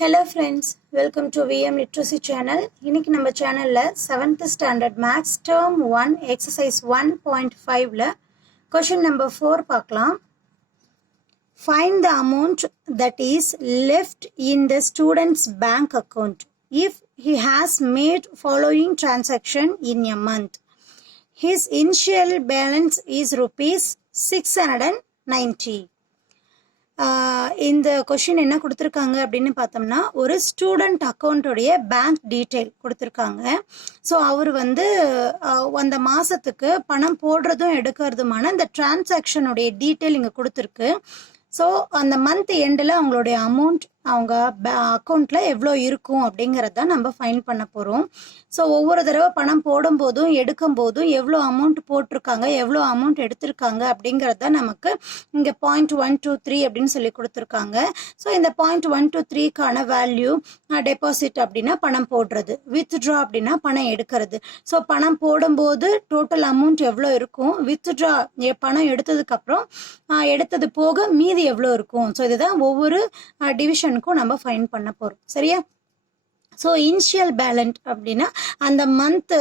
Hello friends, welcome to VM Literacy channel. இன்னைக்கு நம்ம சேனல்ல 7th standard maths term 1 exercise 1.5ல question number 4 பார்க்கலாம். Find the amount that is left in the student's bank account if he has made following transaction in a month. His initial balance is rupees 690. இந்த question என்ன கொடுத்துருக்காங்க அப்படின்னு பார்த்தோம்னா ஒரு student அக்கௌண்ட்டோடைய bank detail கொடுத்துருக்காங்க. So அவர் வந்து அந்த மாதத்துக்கு பணம் போடுறதும் எடுக்கிறதுமான இந்த டிரான்சாக்ஷனுடைய டீட்டெயில் இங்கே கொடுத்துருக்கு. ஸோ அந்த மந்த் எண்டில் அவங்களுடைய அமௌண்ட் அவங்க அக்கௌண்ட்ல எவ்வளோ இருக்கும் அப்படிங்கிறத நம்ம ஃபைன் பண்ண போகிறோம். ஸோ ஒவ்வொரு தடவை பணம் போடும்போதும் எடுக்கும் போதும் எவ்வளோ அமௌண்ட் போட்டிருக்காங்க எவ்வளோ அமௌண்ட் எடுத்திருக்காங்க அப்படிங்கிறத நமக்கு இங்கே 0.123 அப்படின்னு சொல்லி கொடுத்துருக்காங்க. ஸோ இந்த 0.123க்கான வேல்யூ டெபாசிட் அப்படின்னா பணம் போடுறது, வித்ட்ரா அப்படின்னா பணம் எடுக்கிறது. ஸோ பணம் போடும்போது டோட்டல் அமௌண்ட் எவ்வளோ இருக்கும், வித்ட்ரா பணம் எடுத்ததுக்கப்புறம் எடுத்தது போக மீதி எவ்வளோ இருக்கும். ஸோ இதுதான் ஒவ்வொரு டிவிஷன் நம்ம ஃபைன் பண்ண போறோம். சரியா? ஸோ இனிஷியல் பேலன்ஸ் அப்படின்னா அந்த மந்த்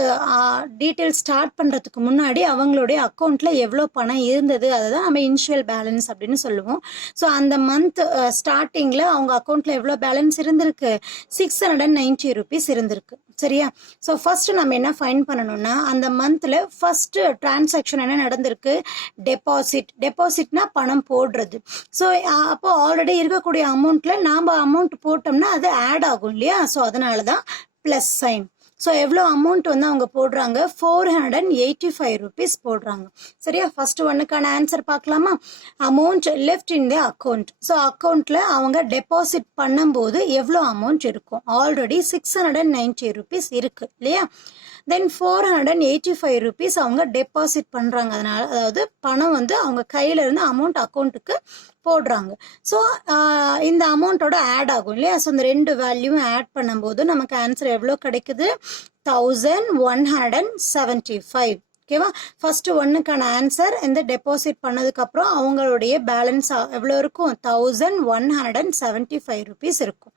டீட்டெயில் ஸ்டார்ட் பண்ணுறதுக்கு முன்னாடி அவங்களுடைய அக்கௌண்ட்டில் எவ்வளோ பணம் இருந்தது அதை தான் நம்ம இனிஷியல் பேலன்ஸ் அப்படின்னு சொல்லுவோம். ஸோ அந்த மந்த் ஸ்டார்டிங்கில் அவங்க அக்கௌண்ட்டில் எவ்வளோ பேலன்ஸ் இருந்திருக்கு, 690 rupees இருந்திருக்கு. சரியா? ஸோ ஃபர்ஸ்ட் நம்ம என்ன ஃபைன் பண்ணணும்னா அந்த மந்த்தில் ஃபர்ஸ்ட் டிரான்சாக்ஷன் என்ன நடந்திருக்கு, டெபாசிட்னா பணம் போடுறது. ஸோ அப்போ ஆல்ரெடி இருக்கக்கூடிய அமௌண்ட்டில் நாம் அமௌண்ட் போட்டோம்னா அது ஆட் ஆகும் இல்லையா? ஸோ அதனால தான் ப்ளஸ் சைன். ஸோ எவ்வளோ அமௌண்ட் வந்து அவங்க போடுறாங்க, 485 rupees போடுறாங்க. சரியா? ஃபர்ஸ்ட் ஒன்னுக்கான ஆன்சர் பார்க்கலாமா? அமௌண்ட் லெஃப்ட் இன் தி அக்கௌண்ட். ஸோ அக்கௌண்ட்ல அவங்க டெபாசிட் பண்ணும்போது எவ்வளோ அமௌண்ட் இருக்கும், ஆல்ரெடி 690 rupees இருக்கு இல்லையா? தென் 485 rupees அவங்க டெபாசிட் பண்றாங்க. அதனால அதாவது பணம் வந்து அவங்க கையில இருந்து அமௌண்ட் அக்கௌண்ட்டுக்கு போடுறாங்க. ஸோ இந்த அமௌண்ட்டோட ஆட் ஆகும் இல்லையா? ஸோ இந்த ரெண்டு வேல்யூவும் ஆட் பண்ணும்போது நமக்கு ஆன்சர் எவ்வளோ கிடைக்குது, 1175. ஓகேவா? ஃபர்ஸ்ட் ஒன்னுக்கான ஆன்சர் இந்த டெபாசிட் பண்ணதுக்கு அப்புறம் அவங்களுடைய பேலன்ஸ் எவ்வளோ இருக்கும், 1175 rupees இருக்கும்.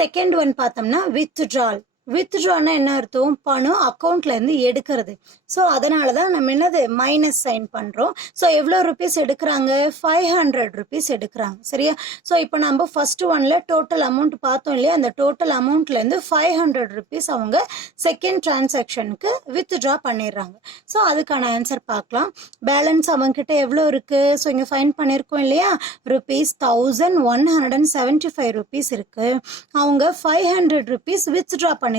செகண்ட் ஒன் பார்த்தோம்னா வித்ட்ரால். வித்ட்ரானா என்ன அர்த்தம், பணம் அக்கௌண்ட்ல இருந்து எடுக்கிறது. ஸோ அதனால தான் நம்ம என்னது மைனஸ் சைன் பண்றோம். ஸோ எவ்வளோ ருபீஸ் எடுக்கிறாங்க, 500 rupees எடுக்கிறாங்க. சரியா? ஸோ இப்போ நம்ம ஃபர்ஸ்ட் ஒன்ல டோட்டல் அமௌண்ட் பார்த்தோம் இல்லையா? அந்த டோட்டல் அமௌண்ட்ல இருந்து 500 rupees அவங்க செகண்ட் டிரான்சாக்ஷனுக்கு வித்ட்ரா பண்ணிடுறாங்க. ஸோ அதுக்கான ஆன்சர் பார்க்கலாம். பேலன்ஸ் அவங்க கிட்ட எவ்வளோ இருக்கு, ஸோ இங்கே ஃபைன் பண்ணியிருக்கோம் இல்லையா, rupees 1175 rupees இருக்கு. அவங்க 500 rupees வித்ட்ரா பண்ணிடுறாங்க.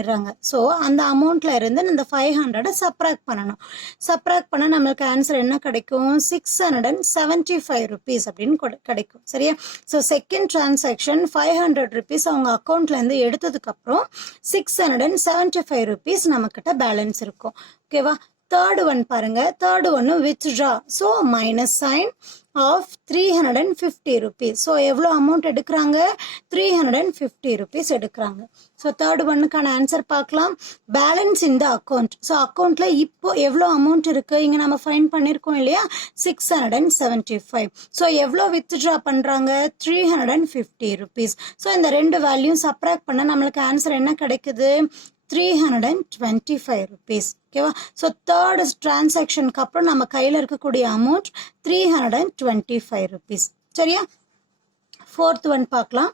ஸோ அந்த அமௌண்ட்ல இருந்து இந்த 500 சப்ராக்ட் பண்ணணும். சப்ராக்ட் பண்ண நம்மளுக்கு ஆன்சர் என்ன கிடைக்கும், 675 rupees அப்படின்னு கிடைக்கும். சரியா? ஸோ செகண்ட் டிரான்சாக்ஷன் 500 rupees அவங்க அக்கௌண்ட்ல இருந்து எடுத்ததுக்கு அப்புறம் 675 rupees நம்ம கிட்ட பேலன்ஸ் இருக்கும். ஓகேவா? தேர்ட் ஒன் பாருங்க. தேர்ட் ஒன்னு withdraw. So minus sign of 350 rupees. So எவ்வளோ அமௌண்ட் எடுக்கிறாங்க, 350 rupees எடுக்கிறாங்க. ஸோ தேர்ட் ஒன்னுக்கான ஆன்சர் பார்க்கலாம். Balance in the account. So அக்கௌண்ட்ல இப்போ எவ்வளோ அமௌண்ட் இருக்கு, இங்க நம்ம ஃபைன் பண்ணிருக்கோம் இல்லையா, 675. ஸோ எவ்வளோ வித்ட்ரா பண்றாங்க, 350 rupees. ஸோ இந்த ரெண்டு வேல்யூ சப்ராக்ட் பண்ண நம்மளுக்கு ஆன்சர் என்ன கிடைக்குது, 325 rupees. ஓகேவா? ஸோ தேர்ட் டிரான்சாக்ஷனுக்கு அப்புறம் நம்ம கையில் இருக்கக்கூடிய அமௌண்ட் 325 rupees. சரியா? ஃபோர்த் ஒன் பார்க்கலாம்.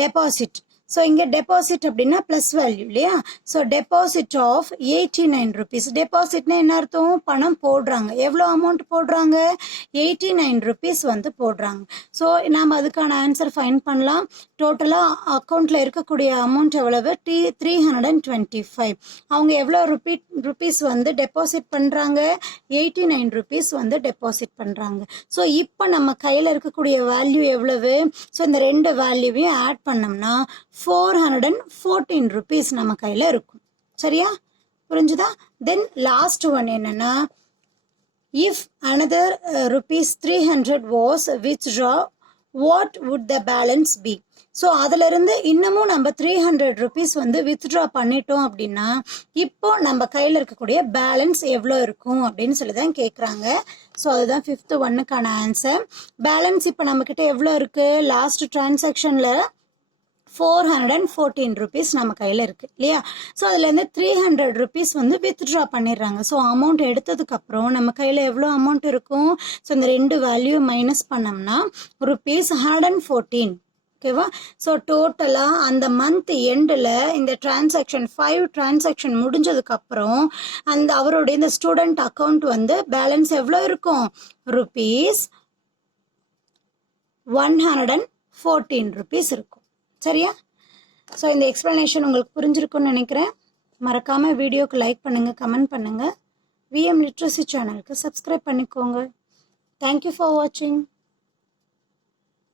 டெபாசிட். ஸோ இங்கே டெபாசிட் அப்படின்னா ப்ளஸ் வேல்யூ இல்லையா? So deposit of 89 rupees. டெபாசிட்னா என்ன அர்த்தம், பணம் போடுறாங்க. எவ்வளோ அமௌண்ட் போடுறாங்க, 89 rupees வந்து போடுறாங்க. ஸோ நாம் அதுக்கான ஆன்சர் ஃபைன் பண்ணலாம். டோட்டலாக அக்கௌண்ட்டில் இருக்கக்கூடிய அமௌண்ட் எவ்வளவு, 325. அவங்க எவ்வளோ ருபீஸ் வந்து டெபாசிட் பண்ணுறாங்க, 89 rupees வந்து டெபாசிட் பண்ணுறாங்க. ஸோ இப்போ நம்ம கையில் இருக்கக்கூடிய வேல்யூ எவ்வளவு, ஸோ இந்த ரெண்டு வேல்யூவையும் ஆட் பண்ணோம்னா 414 rupees நம்ம கையில் இருக்கும். சரியா? புரிஞ்சுதா? தென் லாஸ்ட் ஒன் என்னன்னா, if another rupees 300 was withdraw, what would the balance be? So அதுல இருந்து இன்னமும் நம்ம 300 rupees வந்து வித்ட்ரா பண்ணிட்டோம் அப்படின்னா இப்போ நம்ம கையில் இருக்கக்கூடிய பேலன்ஸ் எவ்வளோ இருக்கும் அப்படின்னு சொல்லி தான் கேட்குறாங்க. ஸோ அதுதான் ஃபிஃப்த் ஒன்னுக்கான ஆன்சர். பேலன்ஸ் இப்போ நம்ம கிட்ட எவ்வளோ இருக்கு, லாஸ்ட் டிரான்சாக்ஷன்ல 414 rupees நம்ம கையில் இருக்குது இல்லையா. ஸோ அதுலேருந்து 300 rupees வந்து வித்ட்ரா பண்ணிடுறாங்க. ஸோ அமௌண்ட் எடுத்ததுக்கப்புறம் நம்ம கையில் எவ்வளோ அமௌண்ட் இருக்கும்? ஸோ இந்த ரெண்டு வேல்யூ மைனஸ் பண்ணோம்னா ₹114. ஓகேவா. ஸோ டோட்டலாக அந்த மந்த் எண்டில் இந்த டிரான்சாக்ஷன் 5 டிரான்சாக்ஷன் முடிஞ்சதுக்கப்புறம் அந்த அவருடைய இந்த ஸ்டூடெண்ட் அக்கௌண்ட் வந்து பேலன்ஸ் எவ்வளோ இருக்கும்? ₹114 இருக்கும். சரியா? ஸோ இந்த எக்ஸ்ப்ளனேஷன் உங்களுக்கு புரிஞ்சிருக்கும்னு நினைக்கிறேன். மறக்காமல் வீடியோக்கு லைக் பண்ணுங்கள், கமெண்ட் பண்ணுங்கள். விஎம் லிட்ரஸி சேனலுக்கு சப்ஸ்கிரைப் பண்ணிக்கோங்க. தேங்க்யூ ஃபார் வாட்சிங்.